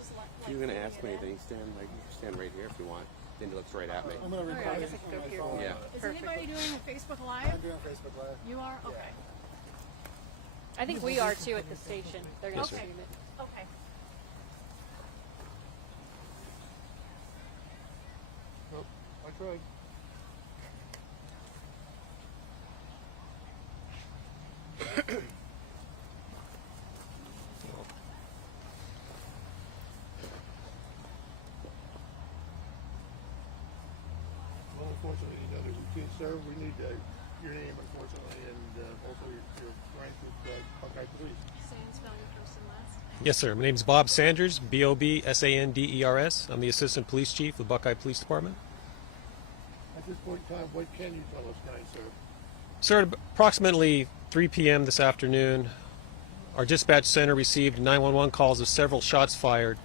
just like. If you're going to ask me anything, stand right here if you want. Then he looks right at me. I'm going to record it. Yeah. Is anybody doing a Facebook Live? I'm doing Facebook Live. You are? Okay. I think we are too at the station. They're going to Okay. stream it. Okay. Nope, I tried. Well, unfortunately, we can't serve. We need your name, unfortunately, and also your rank with Buckeye Police. Say and spell your first and last. Yes, sir. My name is Bob Sanders, B-O-B-S-A-N-D-E-R-S. I'm the Assistant Police Chief with Buckeye Police Department. At this point in time, what can you tell us, kind sir? Sir, at approximately 3 p.m. this afternoon, our dispatch center received 911 calls of several shots fired.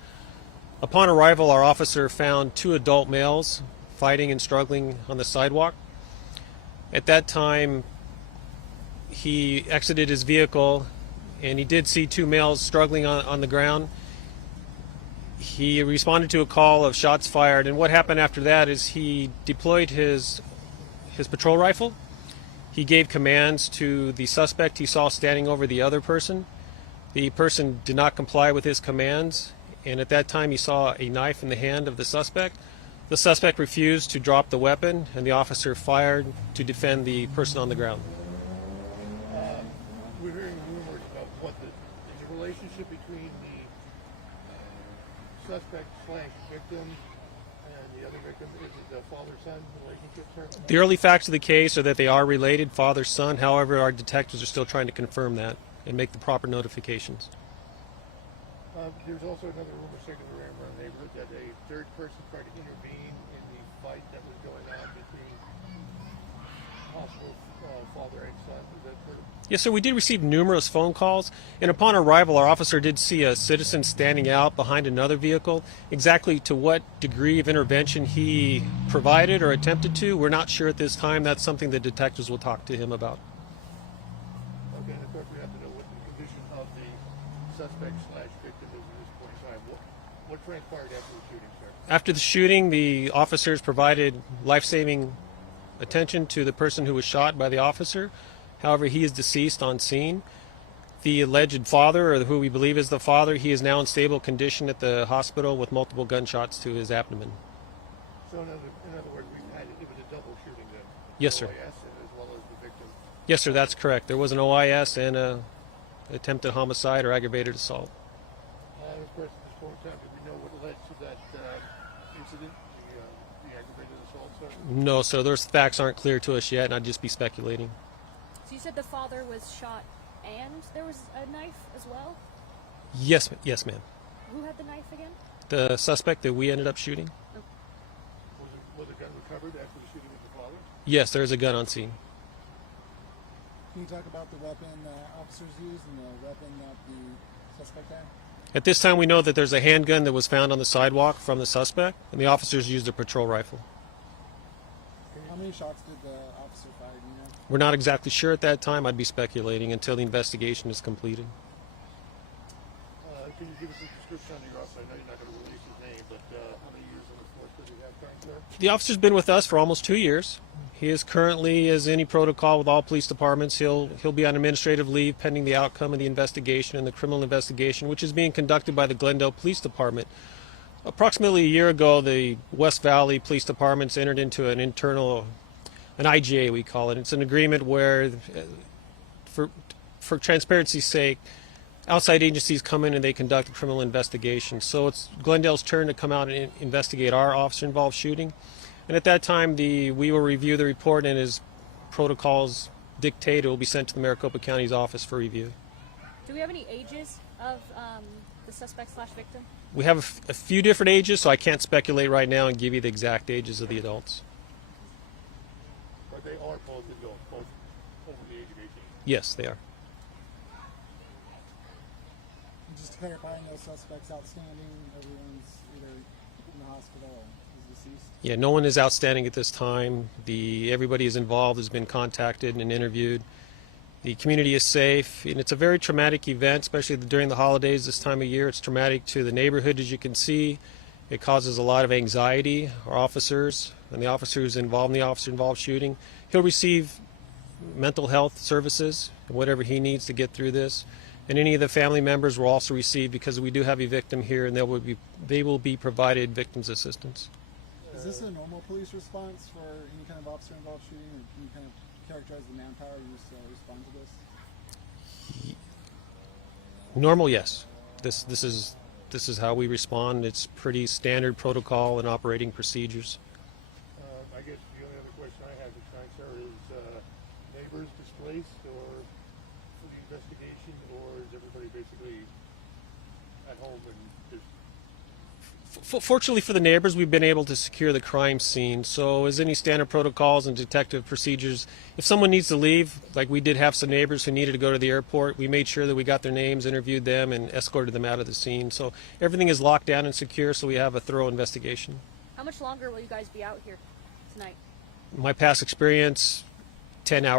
Upon arrival, our officer found 2 adult males fighting and struggling on the sidewalk. At that time, he exited his vehicle and he did see 2 males struggling on the ground. He responded to a call of shots fired, and what happened after that is he deployed his patrol rifle. He gave commands to the suspect he saw standing over the other person. The person did not comply with his commands, and at that time he saw a knife in the hand of the suspect. The suspect refused to drop the weapon, and the officer fired to defend the person on the ground. We're hearing rumors about what is the relationship between the suspect / victim and the other victim. Is it a father-son relationship, sir? The early facts of the case are that they are related, father-son. However, our detectives are still trying to confirm that and make the proper notifications. There's also another rumor circulating around the neighborhood that a third person tried to intervene in the fight that was going on between possible father and son. Is that true? Yes, sir. We did receive numerous phone calls, and upon arrival, our officer did see a citizen standing out behind another vehicle. Exactly to what degree of intervention he provided or attempted to, we're not sure at this time. That's something the detectives will talk to him about. Okay, and of course we have to know what the condition of the suspect / victim is at this point in time. What transpired after the shooting, sir? After the shooting, the officers provided life-saving attention to the person who was shot by the officer. However, he is deceased on scene. The alleged father, or who we believe is the father, he is now in stable condition at the hospital with multiple gunshots to his abdomen. So in other words, it was a double shooting then? Yes, sir. OIS as well as the victim? Yes, sir, that's correct. There was an OIS and an attempted homicide or aggravated assault. And of course, at this point in time, do we know what led to that incident, the aggravated assault, sir? No, sir, those facts aren't clear to us yet, and I'd just be speculating. So you said the father was shot and there was a knife as well? Yes, ma'am. Who had the knife again? The suspect that we ended up shooting? Was a gun recovered after the shooting with the father? Yes, there is a gun on scene. Can you talk about the weapon officers used and the weapon that the suspect had? At this time, we know that there's a handgun that was found on the sidewalk from the suspect, and the officers used a patrol rifle. How many shots did the officer fire? Do you know? We're not exactly sure at that time. I'd be speculating until the investigation is completed. Can you give us a description on your officer? I know you're not going to release his name, but how many years on the force does he have, kind sir? The officer's been with us for almost 2 years. He is currently, as any protocol with all police departments, he'll be on administrative leave pending the outcome of the investigation and the criminal investigation, which is being conducted by the Glendale Police Department. Approximately a year ago, the West Valley Police Departments entered into an IGA, we call it. It's an agreement where, for transparency's sake, outside agencies come in and they conduct a criminal investigation. So it's Glendale's turn to come out and investigate our officer-involved shooting. And at that time, we will review the report, and as protocols dictate, it will be sent to the Maricopa County's office for review. Do we have any ages of the suspect / victim? We have a few different ages, so I can't speculate right now and give you the exact ages of the adults. But they are both adults, both over the age of 18? Yes, they are. Just clarifying, those suspects outstanding, everyone's either in the hospital or is deceased? Yeah, no one is outstanding at this time. Everybody is involved has been contacted and interviewed. The community is safe, and it's a very traumatic event, especially during the holidays this time of year. It's traumatic to the neighborhood, as you can see. It causes a lot of anxiety. Our officers and the officer who's involved in the officer-involved shooting, he'll receive mental health services, whatever he needs to get through this. And any of the family members will also receive, because we do have a victim here, and they will be provided victims assistance. Is this a normal police response for any kind of officer-involved shooting, or can you kind of characterize the manpower used to respond to this? Normal, yes. This is how we respond. It's pretty standard protocol and operating procedures. I guess the only other question I have this time, sir, is neighbors displaced or for the investigation, or is everybody basically at home and just... Fortunately for the neighbors, we've been able to secure the crime scene. So as any standard protocols and detective procedures, if someone needs to leave, like we did have some neighbors who needed to go to the airport, we made sure that we got their names, interviewed them, and escorted them out of the scene. So everything is locked down and secure, so we have a thorough investigation. How much longer will you guys be out here tonight? My past experience, 10 hours.